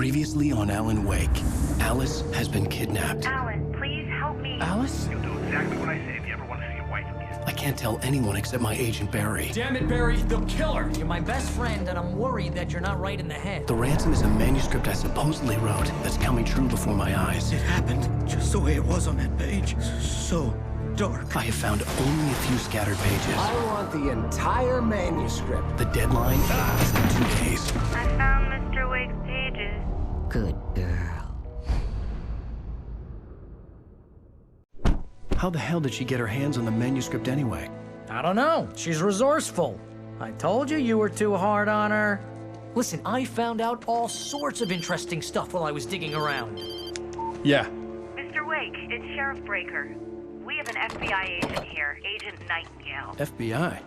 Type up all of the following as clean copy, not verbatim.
Previously on Alan Wake, Alice has been kidnapped. Alan, please help me. Alice? You'll do exactly what I say if you ever want to see your wife again. I can't tell anyone except my agent Barry. Damn it, Barry, they'll kill her. You're my best friend, and I'm worried that you're not right in the head. The ransom is a manuscript I supposedly wrote that's coming true before my eyes. It happened just the way it was on that page. So dark. I have found only a few scattered pages. I want the entire manuscript. The deadline is in 2 days. I found Mr. Wake's pages. Good girl. How the hell did she get her hands on the manuscript anyway? I don't know. She's resourceful. I told you you were too hard on her. Listen, I found out all sorts of interesting stuff while I was digging around. Yeah. Mr. Wake, it's Sheriff Breaker. We have an FBI agent here, Agent Nightingale. FBI?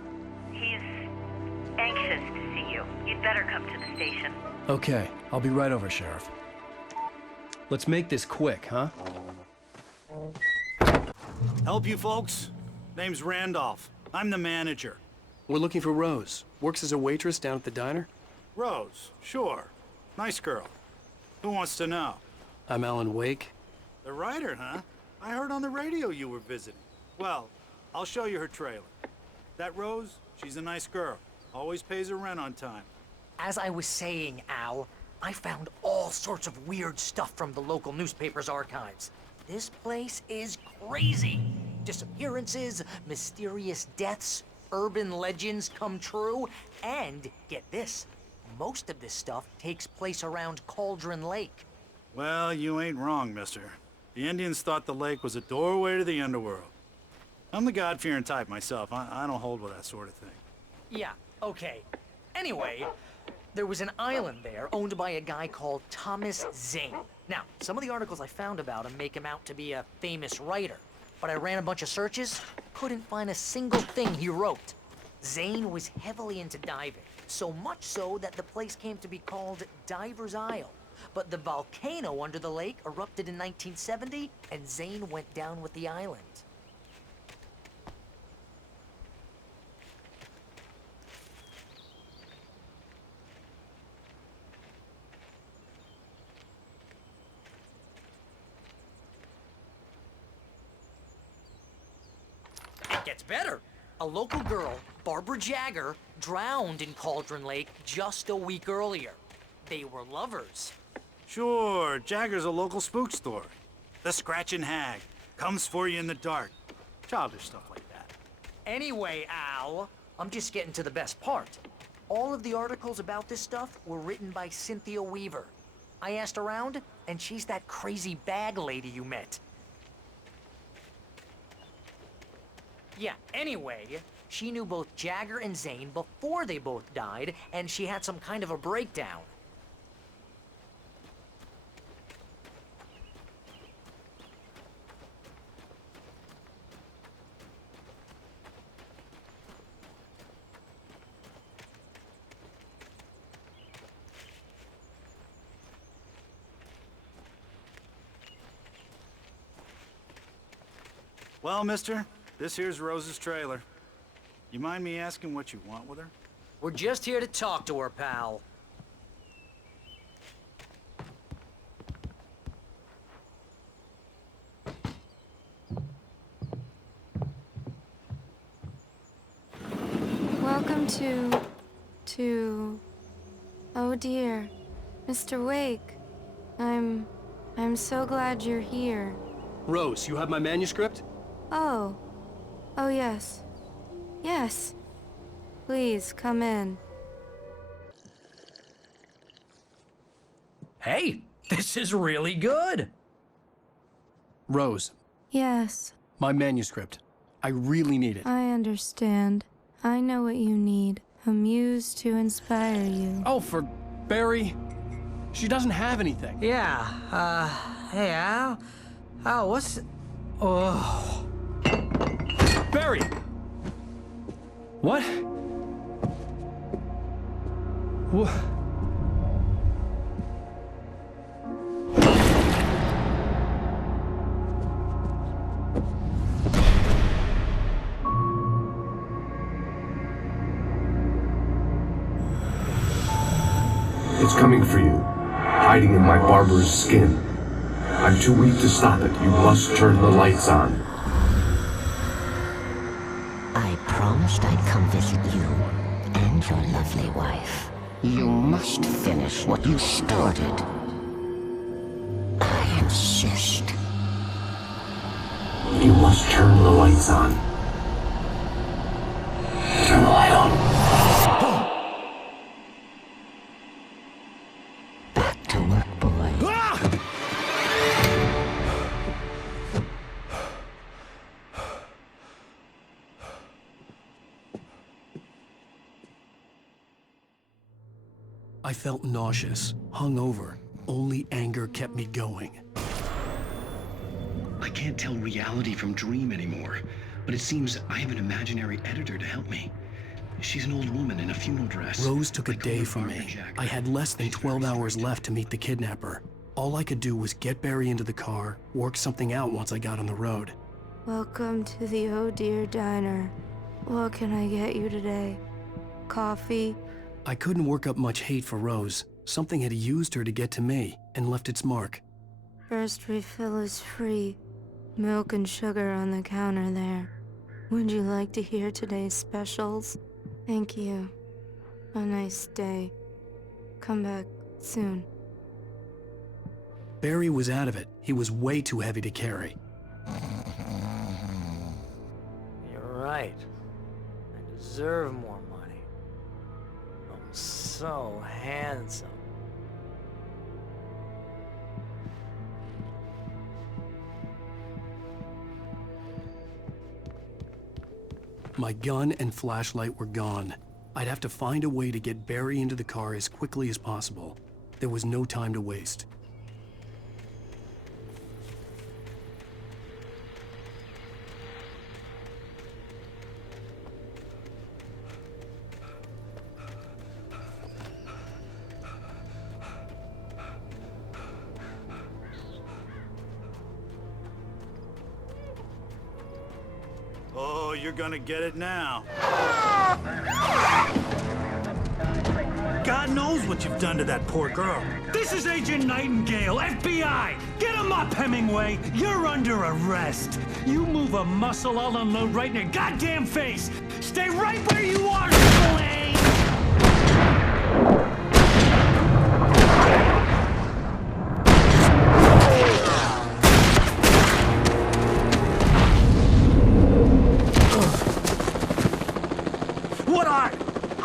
He's anxious to see you. You'd better come to the station. Okay, I'll be right over, Sheriff. Let's make this quick, huh? Help you folks? Name's Randolph. I'm the manager. We're looking for Rose. Works as a waitress down at the diner. Rose, sure. Nice girl. Who wants to know? I'm Alan Wake. The writer, huh? I heard on the radio you were visiting. Well, I'll show you her trailer. That Rose, she's a nice girl. Always pays her rent on time. As I was saying, Al, I found all sorts of weird stuff from the local newspaper's archives. This place is crazy. Disappearances, mysterious deaths, urban legends come true, and get this, most of this stuff takes place around Cauldron Lake. Well, you ain't wrong, mister. The Indians thought the lake was a doorway to the underworld. I'm the God-fearing type myself. I don't hold with that sort of thing. Yeah, okay. Anyway, there was an island there owned by a guy called Thomas Zane. Now, some of the articles I found about him make him out to be a famous writer, but I ran a bunch of searches, couldn't find a single thing he wrote. Zane was heavily into diving, so much so that the place came to be called Diver's Isle. But the volcano under the lake erupted in 1970, and Zane went down with the island. It gets better. A local girl, Barbara Jagger, drowned in Cauldron Lake just a week earlier. They were lovers. Sure, Jagger's a local spook story. The Scratching Hag comes for you in the dark. Childish stuff like that. Anyway, Al, I'm just getting to the best part. All of the articles about this stuff were written by Cynthia Weaver. I asked around, and she's that crazy bag lady you met. Yeah, anyway, she knew both Jagger and Zane before they both died, and she had some kind of a breakdown. Well, mister, this here's Rose's trailer. You mind me asking what you want with her? We're just here to talk to her, pal. Welcome to... Oh dear, Mr. Wake. I'm so glad you're here. Rose, you have my manuscript? Oh. Oh yes. Yes. Please, come in. Hey, this is really good. Rose, Yes, my manuscript. I really need it. I understand. I know what you need. A muse to inspire you. Oh, for Barry. She doesn't have anything. Yeah, hey, Al. Oh, what's... Oh... Barry! What? What? It's coming for you. hiding in my barber's skin. I'm too weak to stop it. You must turn the lights on. I promised I'd come visit you and your lovely wife. You must finish what you started. I insist. You must turn the lights on. Turn the light on. Back to work, boy. I felt nauseous, hungover. Only anger kept me going. I can't tell reality from dream anymore, but it seems I have an imaginary editor to help me. She's an old woman in a funeral dress. Rose took a day from me. I had less than 12 hours left to meet the kidnapper. All I could do was get Barry into the car, work something out once I got on the road. Welcome to the Oh Dear Diner. What can I get you today? Coffee? I couldn't work up much hate for Rose. Something had used her to get to me and left its mark. First refill is free. Milk and sugar on the counter there. Would you like to hear today's specials? Thank you. A nice day. Come back soon. Barry was out of it. He was way too heavy to carry. You're right. I deserve more money. I'm so handsome. My gun and flashlight were gone. I'd have to find a way to get Barry into the car as quickly as possible. There was no time to waste. Oh, you're gonna get it now. God knows what you've done to that poor girl. This is Agent Nightingale, FBI! Get him up, Hemingway! You're under arrest! You move a muscle, I'll unload right in your goddamn face! Stay right where you are, Slane!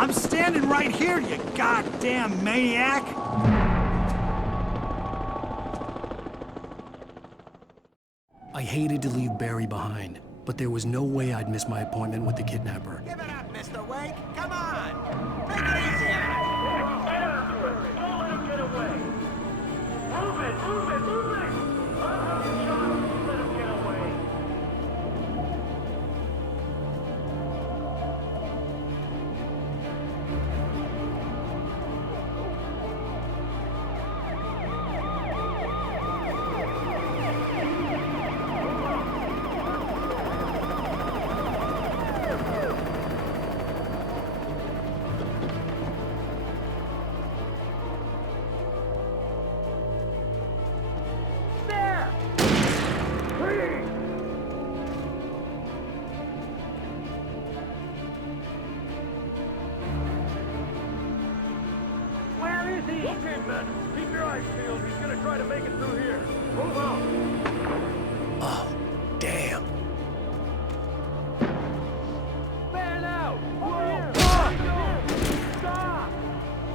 I'm standing right here, you goddamn maniac! I hated to leave Barry behind, but there was no way I'd miss my appointment with the kidnapper. Give it up, Mr. Wake! Come on! Make it easy on him! Get after it! Don't let him get away! Move it! Move it! Move it! I'll have the shot! Let him get away! Okay, men. Keep your eyes peeled. He's gonna try to make it through here. Move out. Oh, damn. Man out! Whoa! Stop! Stop!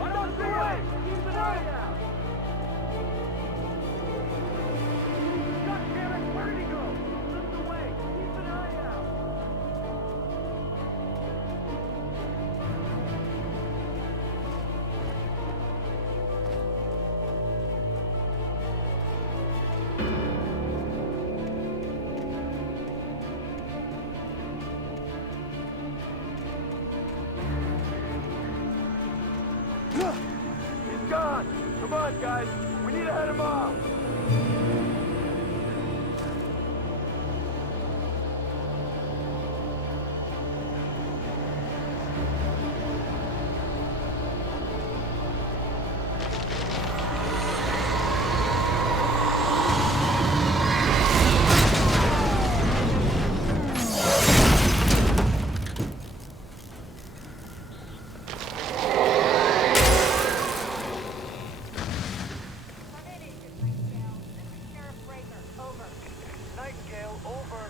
Out the way! Keep an eye out! God damn it! Where did he go? Slip away! Keep an eye out! He's gone! Come on, guys! We need to head him off! Over.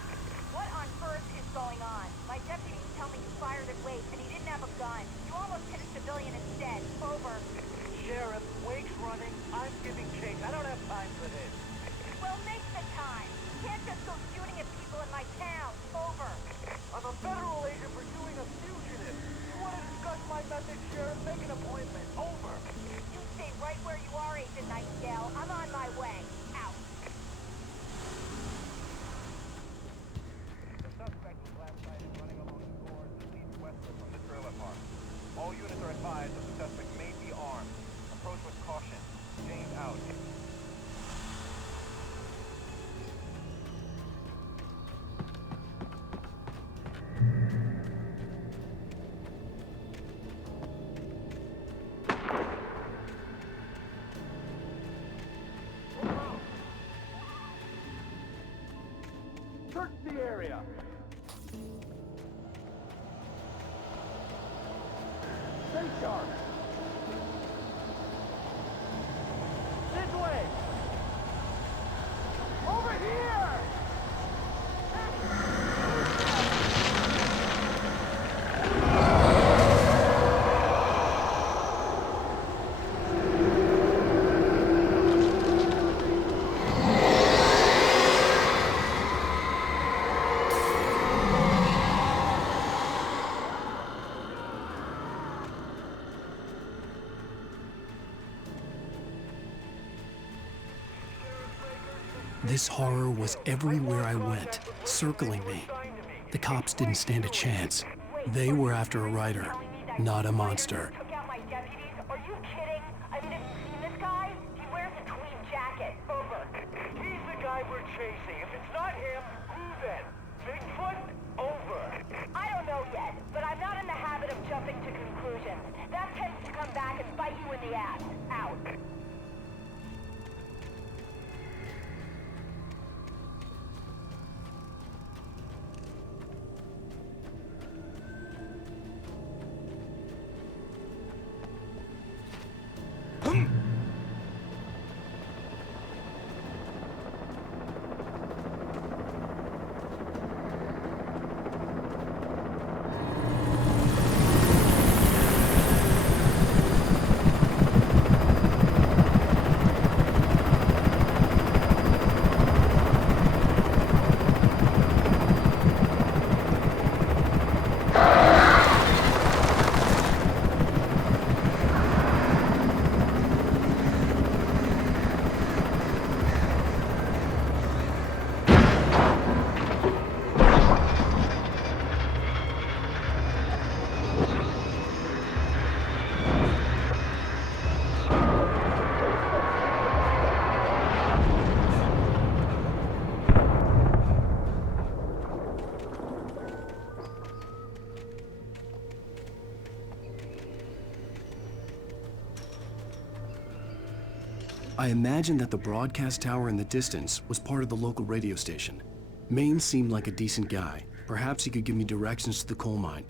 What on earth is going on? My deputies tell me you fired at Wake and he didn't have a gun. You almost hit a civilian instead. Over. Sheriff, Wake's running. I'm giving chase. I don't have time for this. Well, make the time. You can't just go shooting at people in my town. Over. I'm a federal agent pursuing a fugitive. You want to discuss my method, Sheriff? Make an appointment. Over. You stay right where you are, Agent Nightingale. I'm on my way. Out. The suspect was last sighted running along the shore that leads westward from the trailer park. All units are advised that the suspect may be armed. Approach with caution. James out. Search the area. Stay sharp. This way. Over here. This horror was everywhere I went, circling me. The cops didn't stand a chance. They were after a writer, not a monster. Took out my deputies? Are you kidding? I mean, have you seen this guy? He wears a tweed jacket. Over. He's the guy we're chasing. If it's not him, who then? Bigfoot? Over. I don't know yet, but I'm not in the habit of jumping to conclusions. That tends to come back and bite you in the ass. Out. I imagined that the broadcast tower in the distance was part of the local radio station. Maine seemed like a decent guy. Perhaps he could give me directions to the coal mine.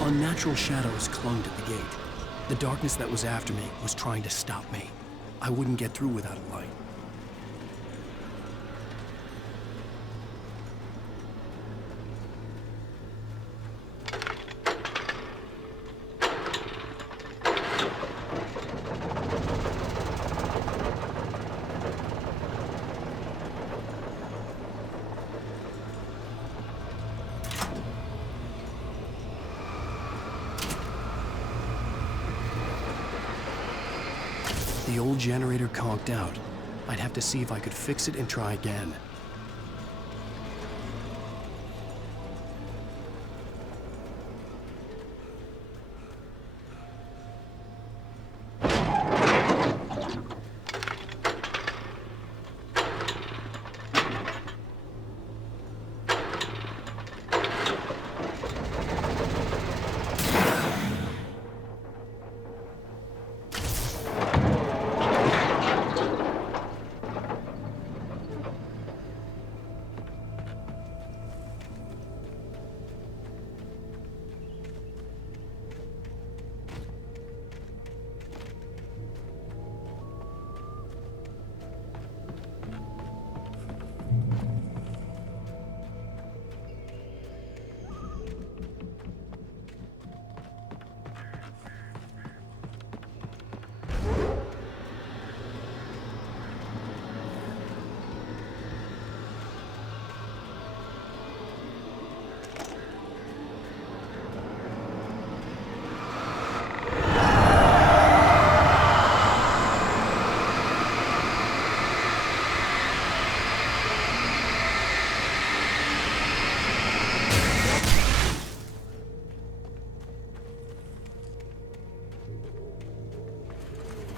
Unnatural shadows clung to the gate. The darkness that was after me was trying to stop me. I wouldn't get through without a light. The old generator conked out. I'd have to see if I could fix it and try again.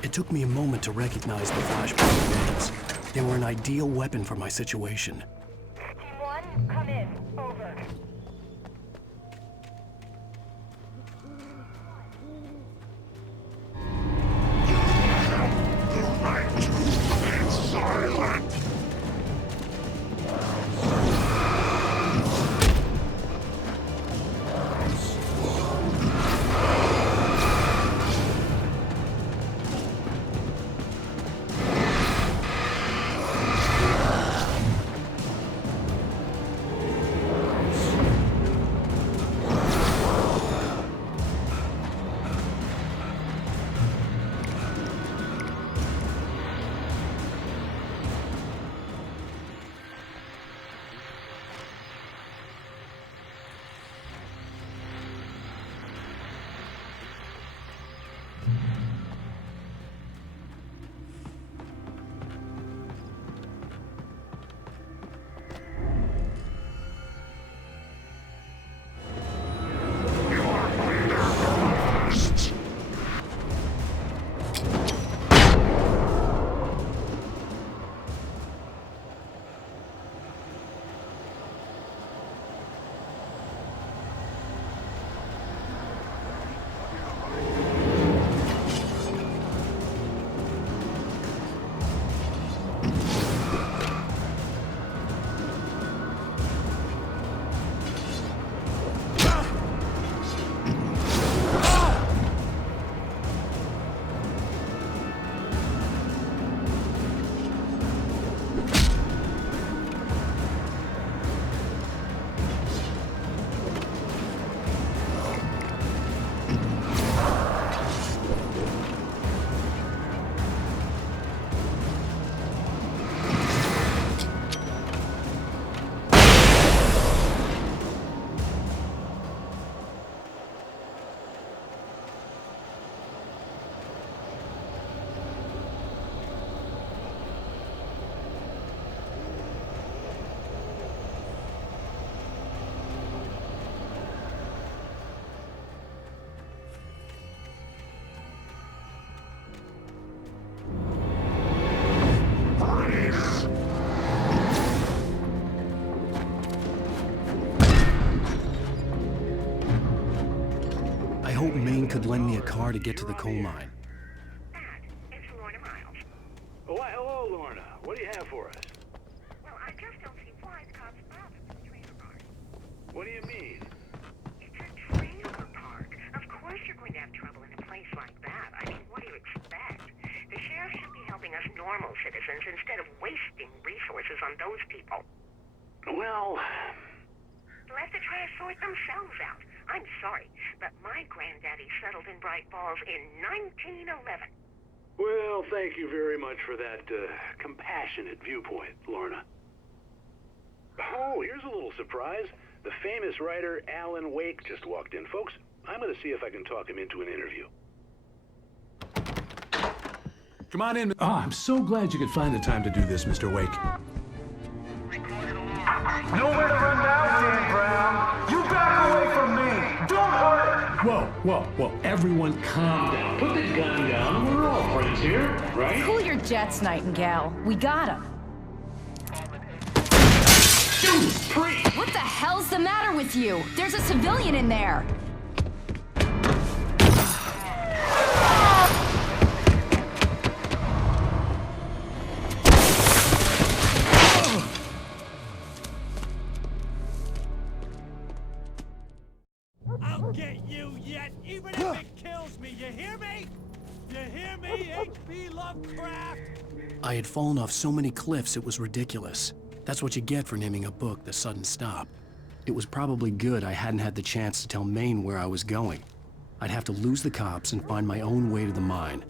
It took me a moment to recognize the flashbang grenades. They were an ideal weapon for my situation. Team 1, come in. Over. I hope Maine could lend me a car to get to the coal mine. It's Lorna Miles. Oh, why, hello, Lorna. What do you have for us? Well, I just don't see why the cops stopped at the trailer park. What do you mean? It's a trailer park. Of course you're going to have trouble in a place like that. I mean, what do you expect? The sheriff should be helping us normal citizens instead of wasting resources on those people. Well... Let the trash sort themselves out. I'm sorry, but my granddaddy settled in Bright Falls in 1911. Well, thank you very much for that compassionate viewpoint, Lorna. Oh, here's a little surprise. The famous writer Alan Wake just walked in. Folks, I'm going to see if I can talk him into an interview. Come on in. Oh, I'm so glad you could find the time to do this, Mr. Wake. Nowhere to run now, Dan Brown. You back away from me. Don't hurt. Whoa. Everyone calm down. Put the gun down. We're all friends here, right? Cool your jets, Nightingale. We got him. Dude, priest! What the hell's the matter with you? There's a civilian in there. I'll get you yet, even if it kills me. You hear me? You hear me, H.P. Lovecraft? I had fallen off so many cliffs it was ridiculous. That's what you get for naming a book The Sudden Stop. It was probably good I hadn't had the chance to tell Maine where I was going. I'd have to lose the cops and find my own way to the mine.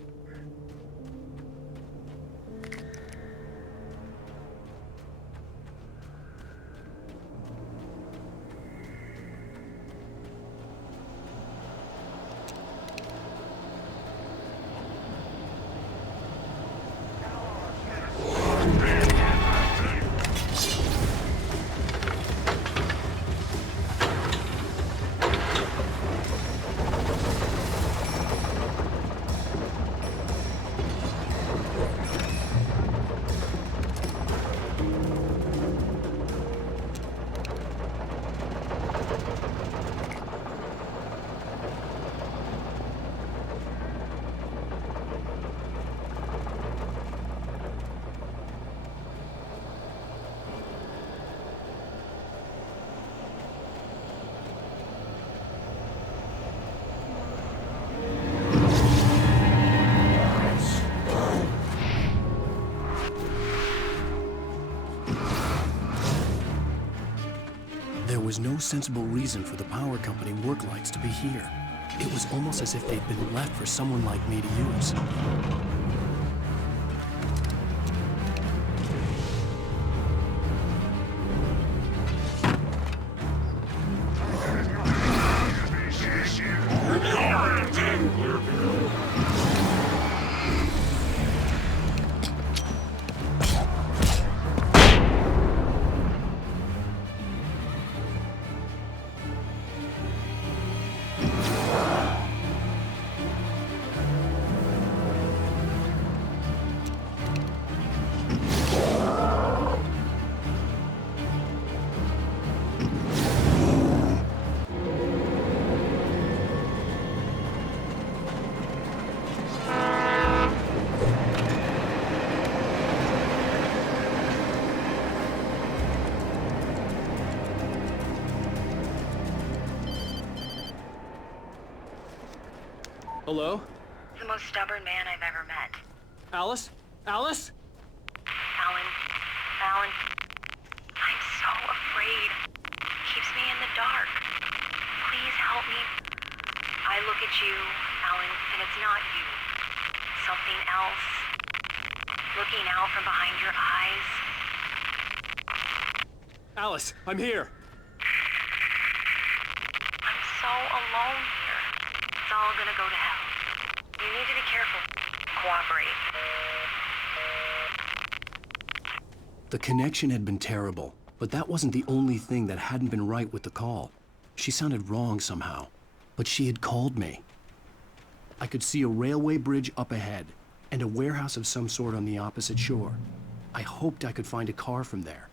was no sensible reason for the power company work lights to be here. It was almost as if they'd been left for someone like me to use. Hello? The most stubborn man I've ever met. Alice? Alice? Alan, I'm so afraid. Keeps me in the dark. Please help me. I look at you, Alan, and it's not you. Something else. Looking out from behind your eyes. Alice, I'm here. I'm so alone here. It's all gonna go to hell. You need to be careful. Cooperate. The connection had been terrible, but that wasn't the only thing that hadn't been right with the call. She sounded wrong somehow, but she had called me. I could see a railway bridge up ahead, and a warehouse of some sort on the opposite shore. I hoped I could find a car from there.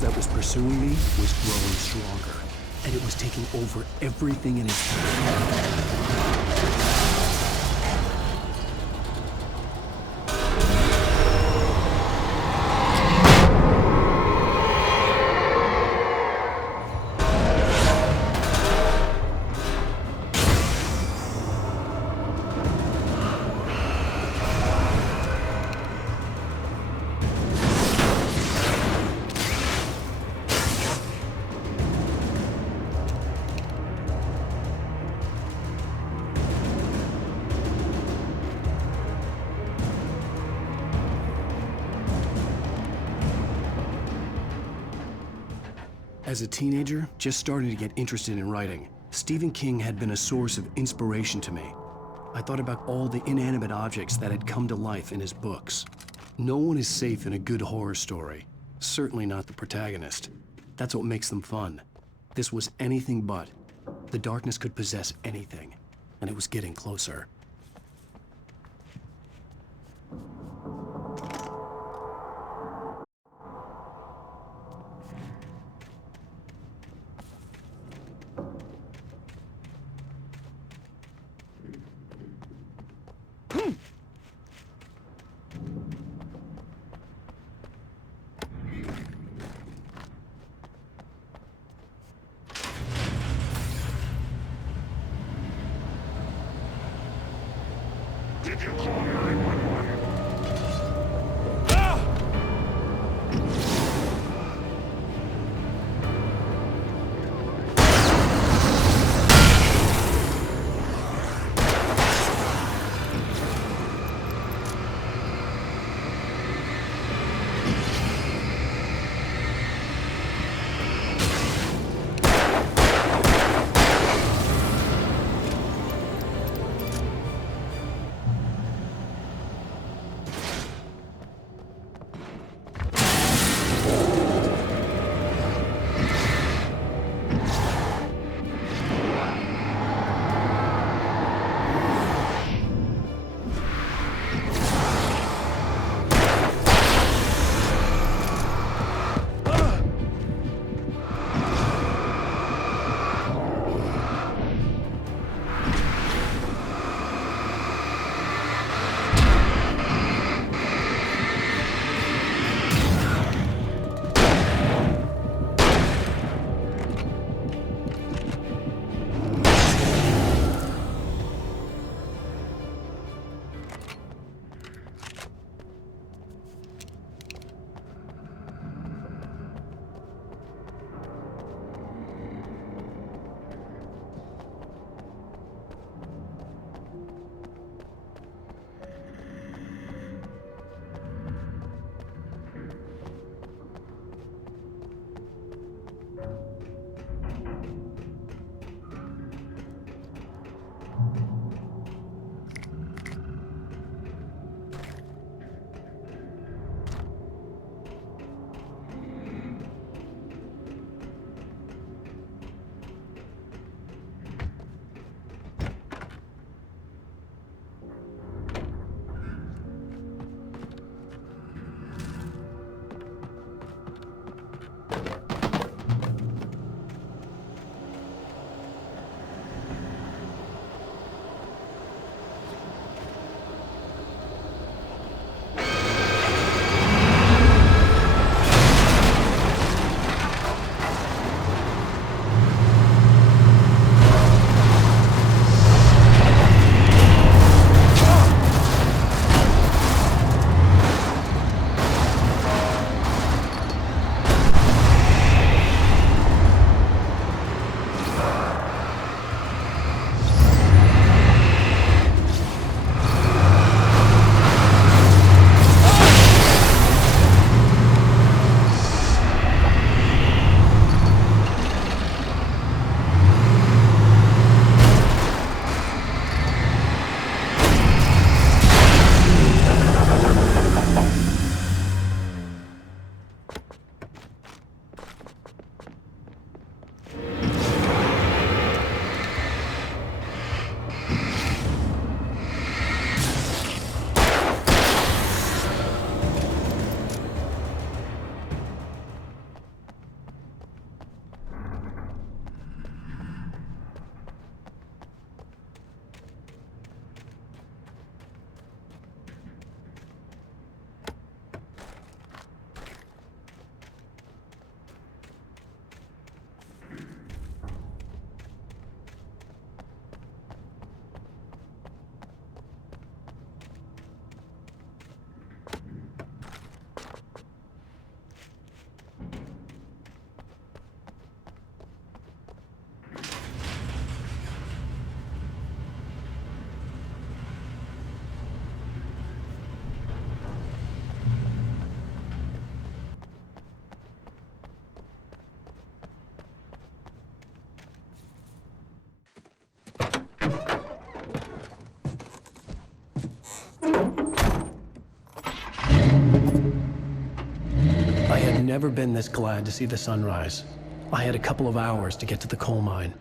That was pursuing me was growing stronger, and it was taking over everything in its path. As a teenager, just starting to get interested in writing, Stephen King had been a source of inspiration to me. I thought about all the inanimate objects that had come to life in his books. No one is safe in a good horror story. Certainly not the protagonist. That's what makes them fun. This was anything but. The darkness could possess anything, and it was getting closer. Did you call 911? I had never been this glad to see the sunrise. I had a couple of hours to get to the coal mine.